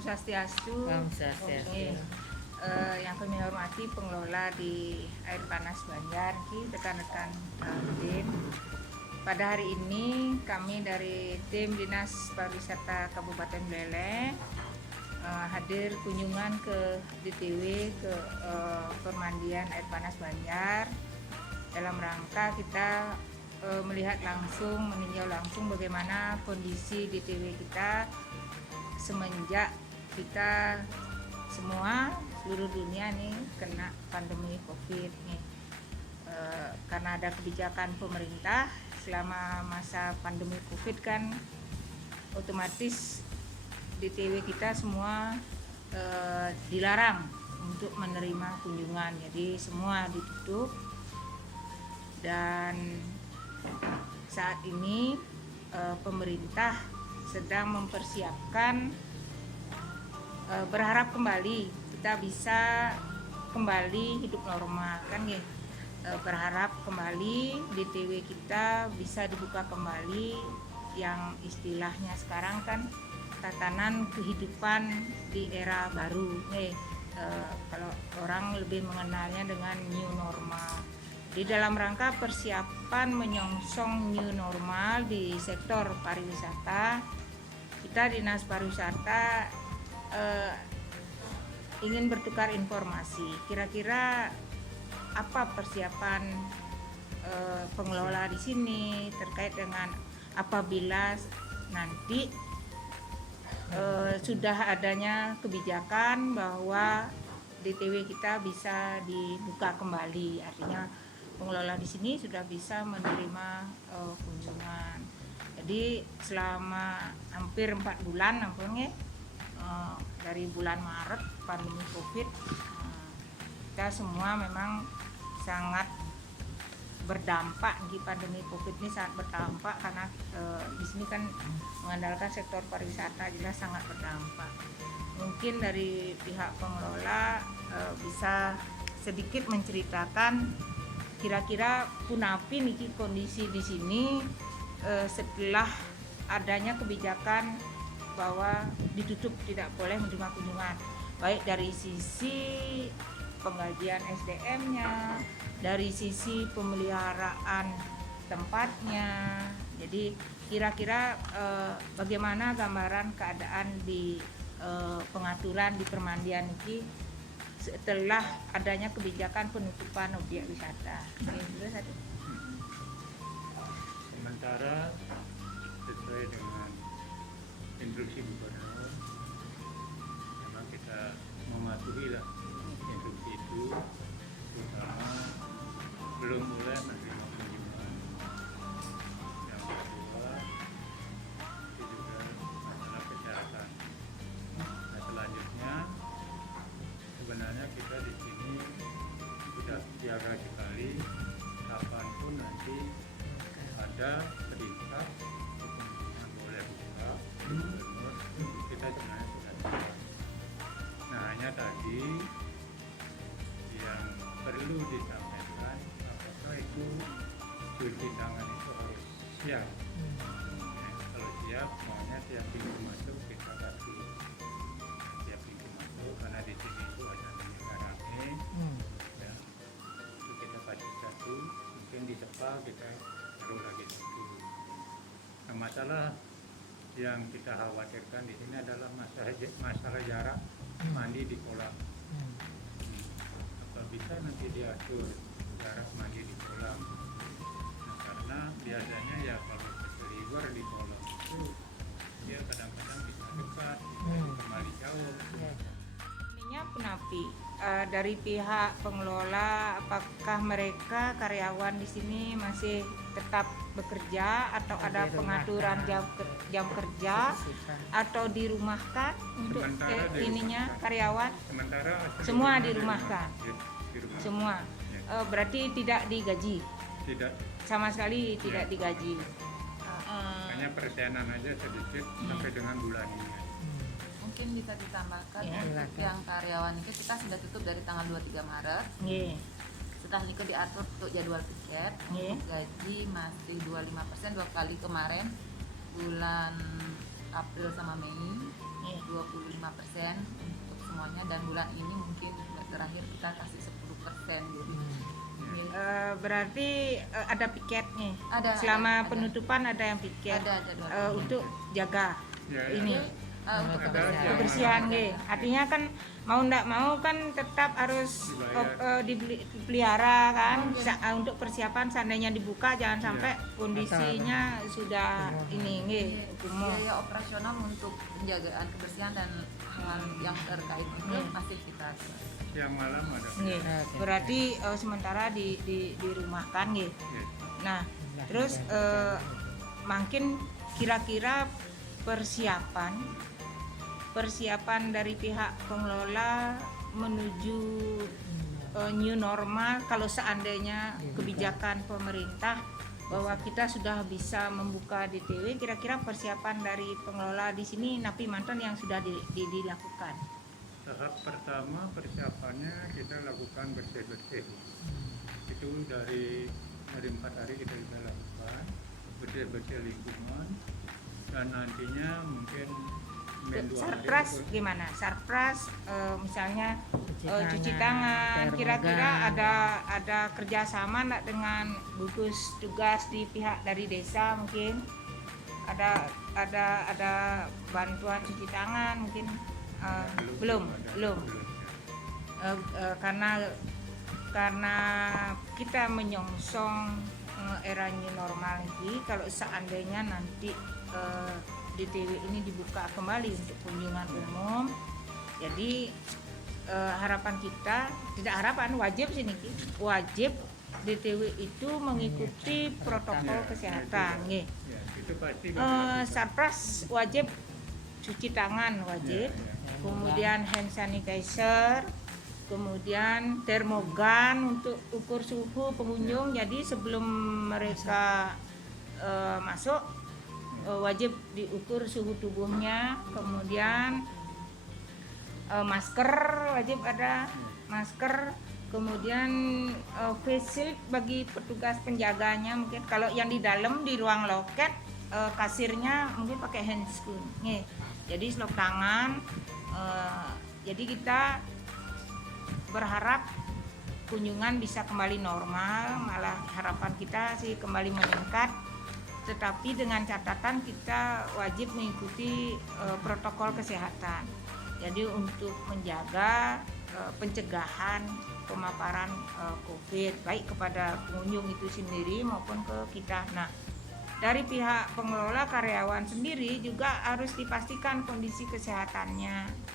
Swastiastu. Om Swastiastu. Yang kami hormati pengelola di Air Panas Banjar, rekan-rekan tim. Pada hari ini kami dari tim Dinas Pariwisata Kabupaten Buleleng hadir kunjungan ke DTW ke pemandian Air Panas Banjar dalam rangka kita melihat langsung, meninjau langsung bagaimana kondisi DTW kita semenjak kita semua seluruh dunia nih kena pandemi COVID nih. Karena ada kebijakan pemerintah selama masa pandemi COVID kan otomatis DTW kita semua dilarang untuk menerima kunjungan, jadi semua ditutup. Dan saat ini pemerintah sedang mempersiapkan, berharap kembali kita bisa kembali hidup normal kan ya. Berharap kembali DTW kita bisa dibuka kembali, yang istilahnya sekarang kan tatanan kehidupan di era baru nih. Kalau orang lebih mengenalnya dengan new normal. Di dalam rangka persiapan menyongsong new normal di sektor pariwisata, kita Dinas Pariwisata ingin bertukar informasi. Kira-kira apa persiapan pengelola di sini terkait dengan apabila nanti sudah adanya kebijakan bahwa DTW kita bisa dibuka kembali, artinya pengelola di sini sudah bisa menerima kunjungan. Jadi selama hampir 4 bulan nampaknya dari bulan Maret pandemi COVID, kita semua memang sangat berdampak. Di pandemi COVID ini sangat berdampak karena di sini kan mengandalkan sektor pariwisata, jelas sangat berdampak. Mungkin dari pihak pengelola bisa sedikit menceritakan kira-kira punapi niki kondisi di sini setelah adanya kebijakan bahwa ditutup, tidak boleh menerima kunjungan, baik dari sisi penggajian SDM-nya, dari sisi pemeliharaan tempatnya. Jadi kira-kira bagaimana gambaran keadaan di pengaturan di permandian ini setelah adanya kebijakan penutupan objek wisata. Sementara sesuai dengan instruksi gubernur, memang kita mematuhi lah instruksi itu, terutama belum mulai menerima kunjungan. Yang kedua itu juga masalah kesehatan. Nah, selanjutnya sebenarnya kita di sini sudah siaga sekali, kapanpun nanti ada perintah boleh buka, kita sebenarnya sudah siap. Nah, hanya tadi yang perlu disampaikan, apakah itu cuci tangan itu harus siap. Kalau siap, maunya tiap pintu masuk kita kasih tiap pintu masuk, karena di sini itu ada rame, ya, itu kita kasih satu, mungkin di depan kita taruh lagi satu. Nah, masalah yang kita khawatirkan di sini adalah masalah jarak mandi di kolam. Apa bisa nanti diatur jarak mandi di kolam? Nah, karena biasanya ya kalau river di kolam itu dia kadang-kadang bisa dekat, kembali jauh. Ininya punapi dari pihak pengelola, apakah mereka karyawan di sini masih tetap bekerja atau ada pengaturan jam kerja atau dirumahkan untuk ininya karyawan? Sementara Semua dirumahkan. Dirumahkan. Semua. Ya. Berarti tidak digaji. Tidak, Sama sekali tidak Ya. digaji. hanya persenan aja sedikit sampai dengan bulan ini. Mungkin bisa ditambahkan Ya, untuk yang karyawan itu kita sudah tutup dari tanggal 23 Maret. Nggih. Setelah itu diatur untuk jadwal tiket, Nggih. untuk gaji masih 25% 2 kali kemarin bulan April sama Mei. Nggih. 25% untuk semuanya, dan bulan ini mungkin terakhir kita kasih 10% gitu. Berarti ada piket nih. Ada, Selama ada. penutupan ada yang piket. Ada jadwal. Untuk jaga Ya, ini Untuk Ada kebersihan. yang kebersihan mana? nggih. Artinya kan mau ndak mau kan tetap harus Dibayar. dipelihara kan. Untuk persiapan seandainya dibuka jangan sampai kondisinya sudah ini nggih kumuh. Biaya operasional untuk penjagaan kebersihan dan hal yang terkait itu masih kita yang malam ada. Nggih. Berarti sementara dirumahkan nggih. Ya. Nah, terus makin kira-kira persiapan dari pihak pengelola menuju new normal kalau seandainya kebijakan pemerintah bahwa kita sudah bisa membuka DTW, kira-kira persiapan dari pengelola di sini Napi Mantan yang sudah dilakukan. Tahap pertama persiapannya kita lakukan bersih-bersih. Itu dari 4 hari kita sudah lakukan bersih-bersih lingkungan, dan nantinya mungkin Sarpras gimana? Sarpras misalnya cuci tangan. Kira-kira ada kerjasama nggak dengan gugus tugas di pihak dari desa mungkin? Ada bantuan cuci tangan mungkin? Belum. Karena kita menyongsong era new normal ini, kalau seandainya nanti DTW ini dibuka kembali untuk kunjungan umum, jadi harapan kita, tidak harapan, wajib wajib DTW itu mengikuti protokol kesehatan. Nggih. Ya, itu pasti. Sarpras wajib cuci tangan wajib, kemudian hand sanitizer, kemudian termogan untuk ukur suhu pengunjung. Jadi sebelum mereka masuk wajib diukur suhu tubuhnya, kemudian masker wajib ada masker, kemudian face shield bagi petugas penjaganya. Mungkin kalau yang di dalam di ruang loket kasirnya mungkin pakai handscoon nih, jadi selop tangan. Jadi kita berharap kunjungan bisa kembali normal, malah harapan kita sih kembali meningkat, tetapi dengan catatan kita wajib mengikuti protokol kesehatan. Jadi untuk menjaga pencegahan pemaparan COVID baik kepada pengunjung itu sendiri maupun ke kita. Nah, dari pihak pengelola, karyawan sendiri juga harus dipastikan kondisi kesehatannya.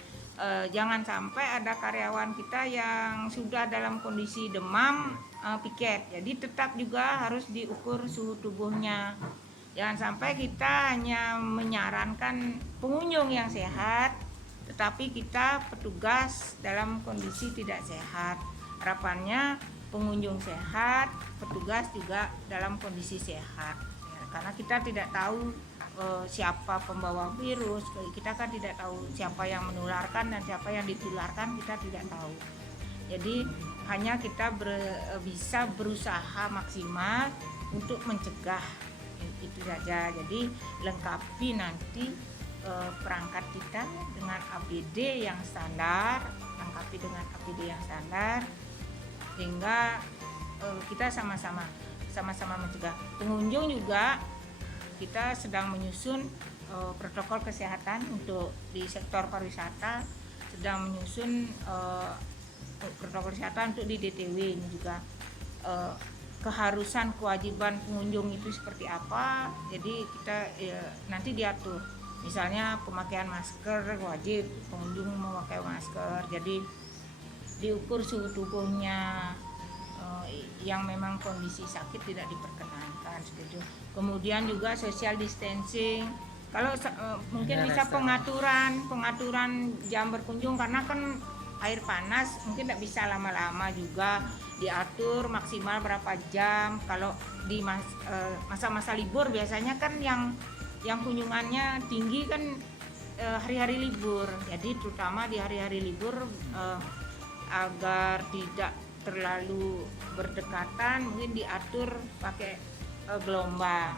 Jangan sampai ada karyawan kita yang sudah dalam kondisi demam piket, jadi tetap juga harus diukur suhu tubuhnya. Jangan sampai kita hanya menyarankan pengunjung yang sehat, tetapi kita petugas dalam kondisi tidak sehat. Harapannya pengunjung sehat, petugas juga dalam kondisi sehat. Karena kita tidak tahu siapa pembawa virus, kita kan tidak tahu siapa yang menularkan dan siapa yang ditularkan, kita tidak tahu. Jadi hanya kita bisa berusaha maksimal untuk mencegah, itu saja. Jadi lengkapi nanti perangkat kita dengan APD yang standar, sehingga kita sama-sama mencegah. Pengunjung juga kita sedang menyusun protokol kesehatan untuk di sektor pariwisata, sedang menyusun protokol kesehatan untuk di DTW ini juga. Keharusan kewajiban pengunjung itu seperti apa, jadi kita nanti diatur. Misalnya pemakaian masker wajib, pengunjung memakai masker, jadi diukur suhu tubuhnya. Yang memang kondisi sakit tidak diperkenankan, setuju. Kemudian juga social distancing. Kalau mungkin bisa pengaturan jam berkunjung, karena kan air panas mungkin tidak bisa lama-lama juga, diatur maksimal berapa jam. Kalau di masa-masa libur biasanya kan yang kunjungannya tinggi kan hari-hari libur. Jadi terutama di hari-hari libur agar tidak terlalu berdekatan, mungkin diatur pakai gelombang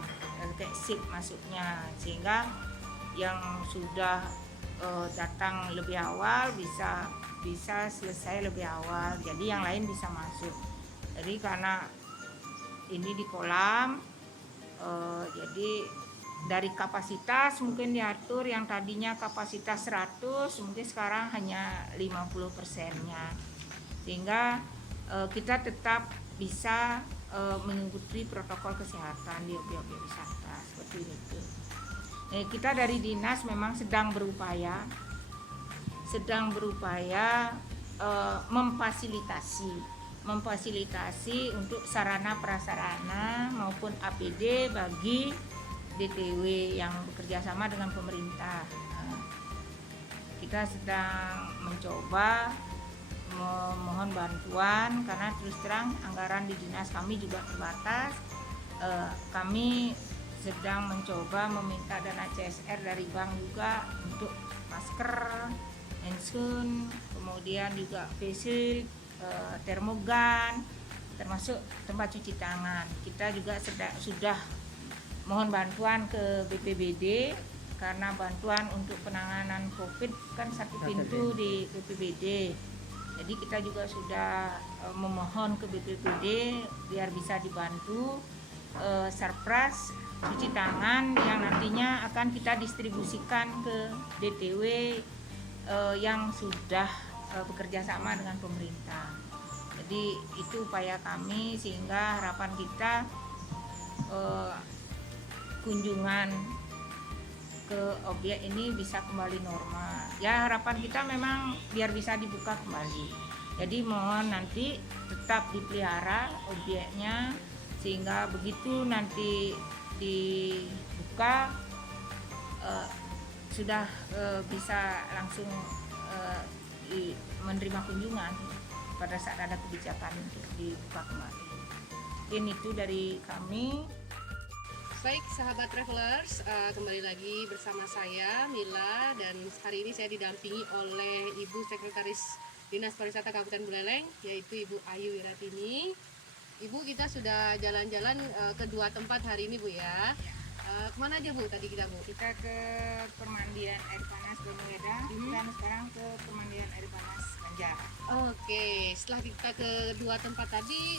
kayak shift masuknya, sehingga yang sudah datang lebih awal, bisa selesai lebih awal, jadi yang lain bisa masuk. Jadi karena ini di kolam, jadi dari kapasitas mungkin diatur, yang tadinya kapasitas 100 mungkin sekarang hanya 50%-nya, sehingga kita tetap bisa mengikuti protokol kesehatan di objek-objek wisata seperti itu. Kita dari dinas memang sedang berupaya memfasilitasi untuk sarana prasarana maupun APD bagi DTW yang bekerja sama dengan pemerintah. Kita sedang mencoba memohon bantuan karena terus terang anggaran di dinas kami juga terbatas. Kami sedang mencoba meminta dana CSR dari bank juga untuk masker, handsun, kemudian juga face shield, termogan, termasuk tempat cuci tangan. Kita juga sudah mohon bantuan ke BPBD karena bantuan untuk penanganan COVID kan satu pintu di BPBD. Jadi kita juga sudah memohon ke BPBD biar bisa dibantu surprise cuci tangan yang nantinya akan kita distribusikan ke DTW yang sudah bekerja sama dengan pemerintah. Jadi itu upaya kami sehingga harapan kita kunjungan ke objek ini bisa kembali normal. Ya harapan kita memang biar bisa dibuka kembali. Jadi mohon nanti tetap dipelihara objeknya sehingga begitu nanti dibuka sudah bisa langsung menerima kunjungan pada saat ada kebijakan untuk dibuka kembali. Mungkin itu dari kami. Baik sahabat travelers, kembali lagi bersama saya Mila, dan hari ini saya didampingi oleh Ibu Sekretaris Dinas Pariwisata Kabupaten Buleleng, yaitu Ibu Ayu Wiratini. Ibu, kita sudah jalan-jalan ke dua tempat hari ini Bu ya. Kemana aja Bu tadi kita Bu? Kita ke permandian air panas Banyuweda dan sekarang ke permandian air panas Banjar. Oke, setelah kita ke dua tempat tadi,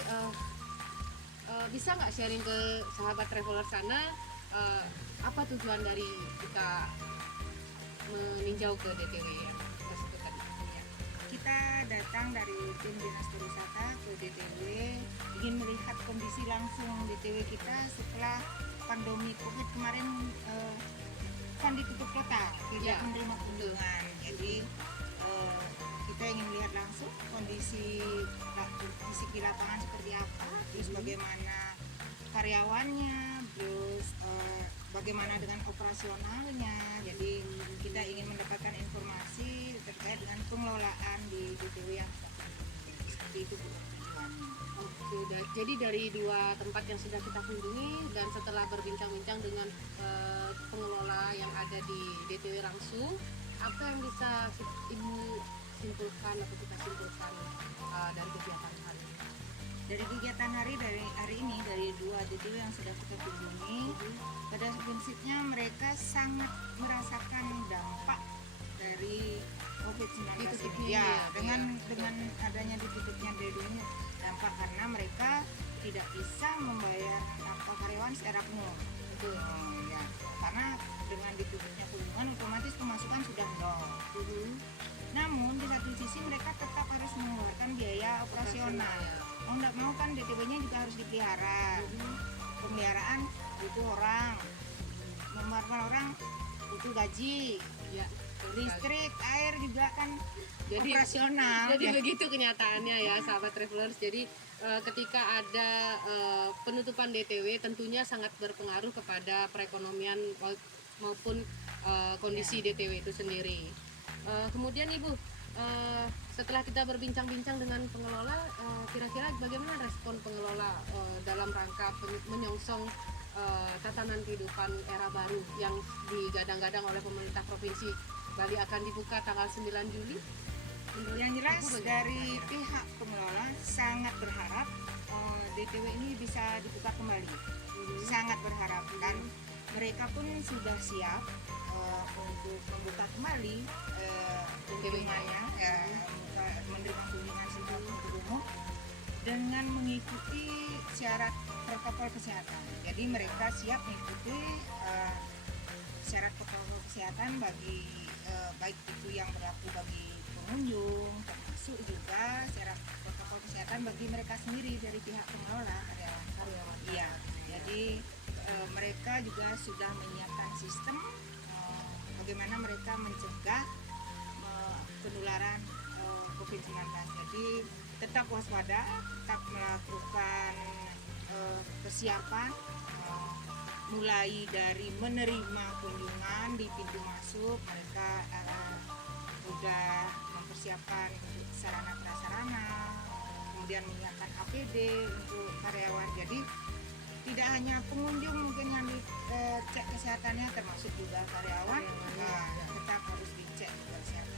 bisa nggak sharing ke sahabat traveler sana apa tujuan dari kita meninjau ke DTW ya? Kita datang dari tim Dinas Pariwisata ke DTW ingin melihat kondisi langsung DTW kita setelah pandemi COVID kemarin kan ditutup total, tidak menerima kunjungan. Jadi kita ingin melihat langsung kondisi di lapangan seperti apa, terus bagaimana karyawannya, terus bagaimana dengan operasionalnya. Jadi kita ingin mendapatkan informasi terkait dengan pengelolaan di DTW yang seperti itu Bu tujuannya. Oke, jadi dari dua tempat yang sudah kita kunjungi dan setelah berbincang-bincang dengan pengelola yang ada di DTW langsung, apa yang bisa Ibu simpulkan atau kita simpulkan dari kegiatan hari ini? Dari kegiatan dari hari ini, dari dua DTW yang sudah kita kunjungi, pada prinsipnya mereka sangat merasakan dampak dari COVID-19 ini. Ya, dengan adanya ditutupnya DTW dampak karena mereka tidak bisa membayar nafkah karyawan secara penuh. Ya, karena dengan ditutupnya kunjungan otomatis pemasukan sudah nol. Namun di satu sisi mereka tetap harus mengeluarkan biaya operasional. Mau nggak mau kan DTW-nya juga harus dipelihara. Pemeliharaan butuh orang, memelihara orang butuh gaji, listrik, air juga kan operasional. Jadi begitu kenyataannya ya sahabat travelers. Jadi ketika ada penutupan DTW tentunya sangat berpengaruh kepada perekonomian maupun kondisi DTW itu sendiri. Kemudian Ibu, setelah kita berbincang-bincang dengan pengelola, kira-kira bagaimana respon pengelola dalam rangka menyongsong tatanan kehidupan era baru yang digadang-gadang oleh pemerintah Provinsi Bali akan dibuka tanggal 9 Juli? Yang jelas dari pihak pengelola sangat berharap DTW ini bisa dibuka kembali. Sangat berharap, dan mereka pun sudah siap untuk membuka kembali kunjungannya, ya, menerima kunjungan siapapun ke umum dengan mengikuti syarat protokol kesehatan. Jadi mereka siap mengikuti syarat protokol kesehatan bagi baik itu yang berlaku bagi pengunjung, termasuk juga syarat protokol kesehatan bagi mereka sendiri dari pihak pengelola karyawan. Iya, jadi mereka juga sudah menyiapkan sistem bagaimana mereka mencegah penularan COVID-19. Jadi tetap waspada, tetap melakukan persiapan mulai dari menerima kunjungan di pintu masuk. Mereka sudah mempersiapkan untuk sarana prasarana, kemudian menyiapkan APD untuk karyawan. Jadi tidak hanya pengunjung mungkin yang dicek kesehatannya, termasuk juga karyawan. Tetap harus dicek kesehatannya.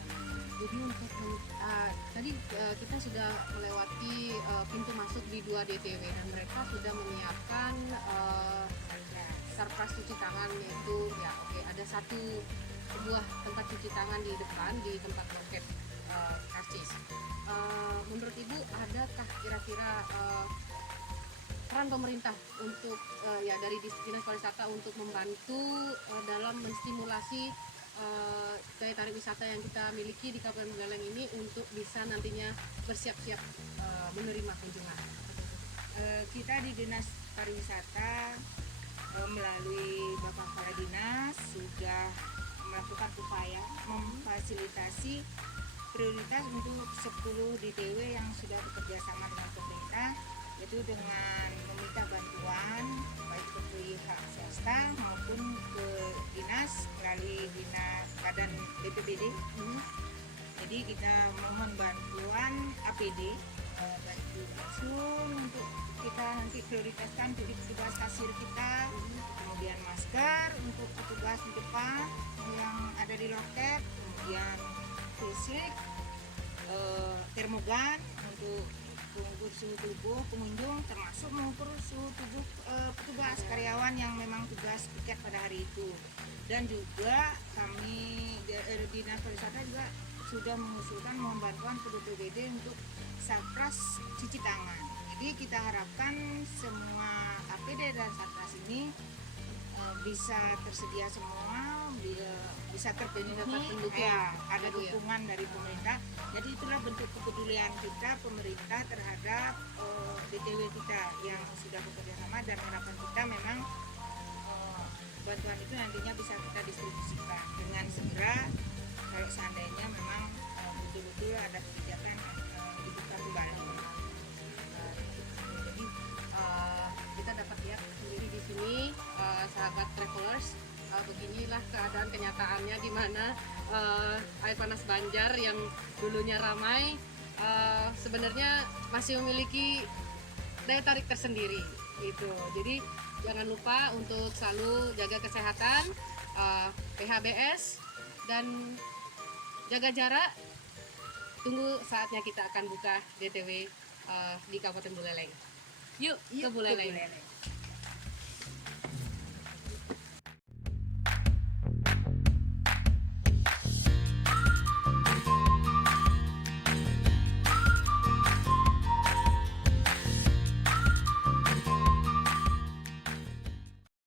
Jadi untuk tadi kita sudah melewati pintu masuk di 2 DTW dan mereka sudah menyiapkan sarpras cuci tangan, yaitu ya oke, ada sebuah tempat cuci tangan di depan di tempat loket karcis. Menurut Ibu, adakah kira-kira peran pemerintah untuk ya dari Dinas Pariwisata untuk membantu dalam menstimulasi daya tarik wisata yang kita miliki di Kabupaten Buleleng ini untuk bisa nantinya bersiap-siap menerima kunjungan? Kita di Dinas Pariwisata melalui Bapak Kepala Dinas sudah melakukan upaya memfasilitasi prioritas untuk 10 DTW yang sudah bekerja sama dengan pemerintah, yaitu dengan meminta bantuan baik ke pihak swasta maupun ke dinas melalui dinas badan BPBD. Jadi kita mohon bantuan APD baik itu langsung untuk kita nanti prioritaskan untuk petugas kasir kita, kemudian masker untuk petugas di depan yang ada di loket, kemudian face shield, termogan untuk mengukur suhu tubuh pengunjung, termasuk mengukur suhu tubuh petugas karyawan yang memang tugas piket pada hari itu. Dan juga kami Dinas Pariwisata juga sudah mengusulkan mohon bantuan ke BPBD untuk sarpras cuci tangan. Jadi kita harapkan semua APD dan sarpras ini bisa tersedia semua, bisa terpenuhi, ya, ada dukungan dari pemerintah. Jadi itulah bentuk kepedulian kita pemerintah terhadap DTW kita yang sudah bekerja sama, dan harapan kita memang bantuan itu nantinya bisa kita distribusikan dengan segera kalau seandainya memang betul-betul ada kebijakan dibuka kembali. Jadi kita dapat lihat sendiri di sini, sahabat travelers, beginilah keadaan kenyataannya di mana air panas Banjar yang dulunya ramai sebenarnya masih memiliki daya tarik tersendiri gitu. Jadi jangan lupa untuk selalu jaga kesehatan, PHBS, dan jaga jarak. Tunggu saatnya kita akan buka DTW di Kabupaten Buleleng. Yuk ke Buleleng.